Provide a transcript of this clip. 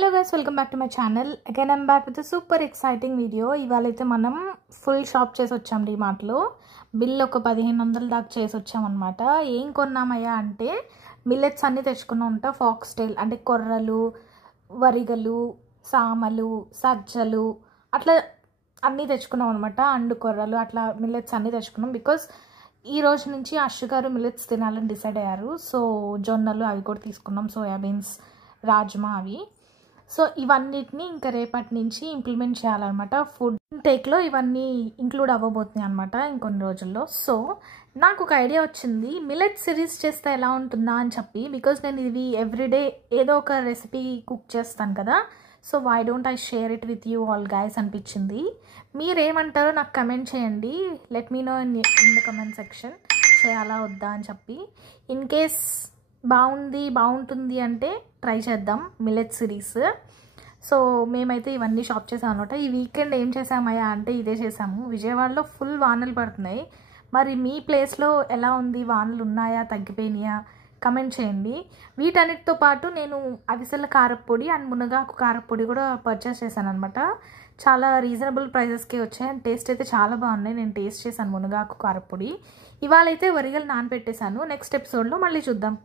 Hello guys, welcome back to my channel. Again I'm back with a super exciting video. ఇవాళైతే మనం full shop చేసి వచ్చాం డిమార్ట్ లో. Bill ఒక 1500 దాకా చేసి వచ్చాం అన్నమాట. ఏం కొన్నామయ్యా అంటే మిల్లెట్స్ అన్ని తెచ్చుకున్నాం ఉంటా. ఫాక్స్ టైల్ అంటే కొర్రలు, వరిగలు, సామలు, సజ్జలు అట్లా అన్ని తెచ్చుకున్నాం అన్నమాట. అండు కొర్రలు అట్లా మిల్లెట్స్ అన్ని తెచ్చుకున్నాం బికాజ్ ఈ రోజు నుంచి అశ్షు గారు మిల్లెట్స్ తినాలని డిసైడ్ అయ్యారు. సో జొన్నలు అవి కూడా తీసుకున్నాం, సోయాబీన్స్, రాజ్మా అవి. సో ఇవన్నిటిని ఇంకా రేపటి నుంచి ఇంప్లిమెంట్ చేయాలన్నమాట. ఫుడ్ ఇంటేక్లో ఇవన్నీ ఇంక్లూడ్ అవ్వబోతున్నాయి అనమాట ఇంకొన్ని రోజుల్లో. సో నాకు ఒక ఐడియా వచ్చింది, మిల్లెట్ సిరీస్ చేస్తే ఎలా ఉంటుందా అని చెప్పి. బికాజ్ నేను ఇది ఎవ్రీడే ఏదో ఒక రెసిపీ కుక్ చేస్తాను కదా. So why don't I share it with you all guys అనిపించింది. మీరేమంటారో నాకు కమెంట్ చేయండి. Let me know in the comment section చేయాలా వద్దా అని చెప్పి. ఇన్ కేస్ బాగుంటుంది అంటే ట్రై చేద్దాం మిల్లెట్ సిరీస్. సో మేమైతే ఇవన్నీ షాప్ చేసాం అనమాట. ఈ వీకెండ్ ఏం చేసామయ్యా అంటే ఇదే చేసాము. విజయవాడలో ఫుల్ వానలు పడుతున్నాయి. మరి మీ ప్లేస్లో ఎలా ఉంది? వానలు ఉన్నాయా, తగ్గిపోయినాయా? కమెంట్ చేయండి. వీటన్నిటితో పాటు నేను అవిసెల కారప్పొడి అండ్ మునగాకు కారప్పొడి కూడా పర్చేస్ చేశాను అనమాట. చాలా రీజనబుల్ ప్రైజెస్కే వచ్చాయి అండ్ టేస్ట్ అయితే చాలా బాగున్నాయి. నేను టేస్ట్ చేశాను మునగాకు కారప్పొడి. ఇవాళైతే వరిగలు నానబెట్టేశాను. నెక్స్ట్ ఎపిసోడ్లో మళ్ళీ చూద్దాం.